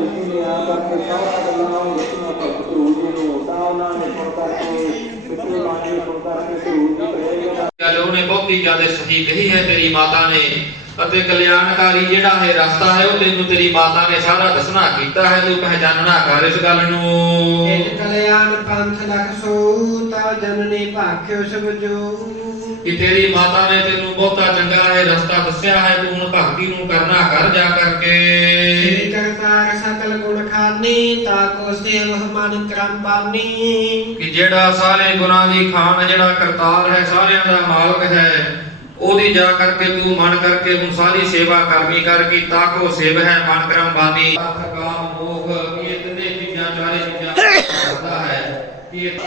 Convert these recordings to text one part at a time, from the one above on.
ਸਾਰਾ ਦੱਸਣਾ ਭਗਤ ਗੁਰੂ ਜੀ ਨੂੰ ਤਾਂ ਉਹਨਾਂ ਨੇ ਸੁਣ ਕਰਕੇ ਪਿਛਲੀ ਬਾਣੀ ਸੁਣ ਕਰਕੇ ਗੁਰੂ ਜੀ ਪ੍ਰੇਰਨਾ ਗੱਲ ਉਹਨੇ ਬਹੁਤੀ ਜ਼ਿਆਦਾ ਸਹੀ ਕਹੀ ਹੈ ਤੇਰੀ ਮਾਤਾ ਨੇ। ਅਤੇ ਕਲਿਆਣਕਾਰੀ ਜਿਹੜਾ ਹੈ ਰਸਤਾ ਹੈ ਉਹ ਤੈਨੂੰ ਤੇਰੀ ਮਾਤਾ ਨੇ ਸਾਰਾ ਦੱਸਣਾ ਕੀਤਾ ਹੈ ਤੂੰ ਪਹਿਚਾਨਣਾ ਕਰ ਇਸ ਗੱਲ ਨੂੰ। ਇਕ ਕਲਿਆਣ ਪੰਥ ਲਖ ਸੋ ਤਾ ਜਨਨੀ ਭਾਖਿਓ ਸਭ ਜੋ। ਕਿ ਤੇਰੀ ਮਾਤਾ ਨੇ ਤੈਨੂੰ ਬਹੁਤਾ ਚੰਗਾ ਹੈ ਰਸਤਾ ਦੱਸਿਆ ਹੈ ਤੂੰ ਹੁਣ ਭਗਤੀ ਨੂੰ ਕਰਨਾ ਕਰ ਜਾ ਸ੍ਰੀ ਕਰਕੇ ਕਰਤਾਰ ਸਕਲ ਗੁਣ ਖਾਨੀ ਤਾ ਕੋ ਮਨ ਕਰਮ ਬਾਨੀ ਕਿ ਜਿਹੜਾ ਸਾਰੇ ਗੁਨਾਹ ਦੀ ਖਾਨ ਜਿਹੜਾ ਕਰਤਾਰ ਹੈ, ਸਾਰਿਆਂ ਦਾ ਮਾਲਕ ਹੈ, ਉਹਦੀ ਜਾ ਕਰਕੇ ਤੂੰ ਮਨ ਕਰਕੇ ਹੁਣ ਸਾਰੀ ਸੇਵਾ ਕਰਨੀ ਕਰ ਕੀ ਤਾਕੋ ਸੇਵ ਹੈ, ਮਨ ਕਰਮ ਬਾਨੀ ਕਾਮ, ਮੋਹ ਇਹ ਤਿੰਨੇ ਚੀਜ਼ਾਂ ਚਾਰੇ ਚੀਜ਼ਾਂ ਕਰਦਾ ਹੈ, ਕਿ ਇਹ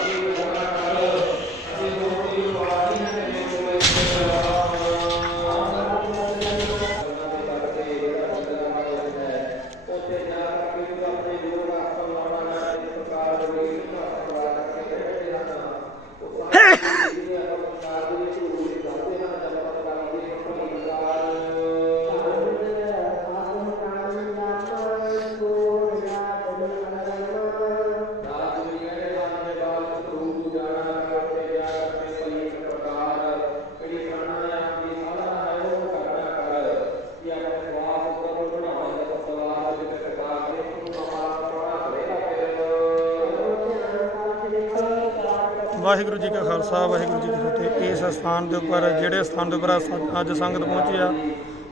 ਵਾਹਿਗੁਰੂ ਜੀ ਕਾ ਖਾਲਸਾ, ਵਾਹਿਗੁਰੂ ਜੀ ਕੀ ਫਤਿਹ। ਇਸ ਸਥਾਨ ਦੇ ਉੱਪਰ, ਜਿਹੜੇ ਸਥਾਨ ਦੇ ਉੱਪਰ ਅੱਜ ਸੰਗਤ ਪਹੁੰਚੀ ਆ,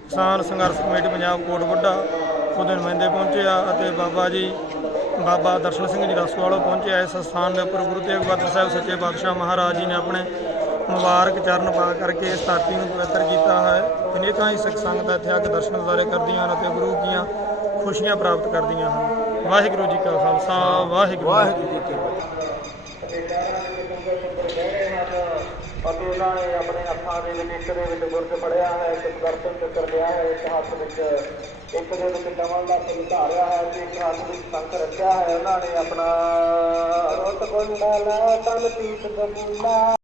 ਕਿਸਾਨ ਸੰਘਰਸ਼ ਕਮੇਟੀ ਪੰਜਾਬ ਕੋਟ ਵੱਡਾ ਉਹਦੇ ਨੁਮਾਇੰਦੇ ਪਹੁੰਚੇ ਆ ਅਤੇ ਬਾਬਾ ਜੀ, ਬਾਬਾ ਦਰਸ਼ਨ ਸਿੰਘ ਜੀ ਰਸਵਾਲੋ ਪਹੁੰਚੇ ਆ। ਇਸ ਸਥਾਨ ਦੇ ਉੱਪਰ ਗੁਰੂ ਤੇਗ ਬਹਾਦਰ ਸਾਹਿਬ ਸੱਚੇ ਪਾਤਸ਼ਾਹ ਮਹਾਰਾਜ ਜੀ ਨੇ ਆਪਣੇ ਮੁਬਾਰਕ ਚਰਨ ਪਾ ਕਰਕੇ ਇਸ ਧਰਤੀ ਨੂੰ ਪਵਿੱਤਰ ਕੀਤਾ ਹੈ। ਅਨੇਕਾਂ ਹੀ ਸਿੱਖ ਸੰਗਤਾਂ ਇੱਥੇ ਆ ਕੇ ਦਰਸ਼ਨ ਦਿਦਾਰੇ ਕਰਦੀਆਂ ਹਨ ਅਤੇ ਗੁਰੂ ਦੀਆਂ ਖੁਸ਼ੀਆਂ ਪ੍ਰਾਪਤ ਕਰਦੀਆਂ ਹਨ। ਵਾਹਿਗੁਰੂ ਜੀ ਕਾ ਖਾਲਸਾ ਵਾਹਿਗੁਰੂ ਜੀ ਕੀ ਫਤਿਹ। ਅਤੇ ਉਹਨਾਂ ਨੇ ਆਪਣੇ ਹੱਥਾਂ ਦੇ ਵਿੱਚ ਇੱਕ ਦੇ ਵਿੱਚ ਗੁਰਤ ਪੜਿਆ ਹੈ ਇੱਕ ਦਰਸ਼ਨ ਚੱਕਰ ਲਿਆ ਹੈ ਇੱਕ ਹੱਥ ਵਿੱਚ ਇੱਕ ਦੇ ਵਿੱਚ ਨਵਾਂ ਦਾ ਫੁੱਲ ਧਾਰਿਆ ਹੈ, ਤੇ ਇੱਕ ਹੱਥ ਵਿੱਚ ਸ਼ੰਖ ਰੱਖਿਆ ਹੈ, ਉਹਨਾਂ ਨੇ ਆਪਣਾ ਰੋਤ ਗੁੰਡਾਲਾ ਤਨ ਪੀਤ ਗੰਡਾ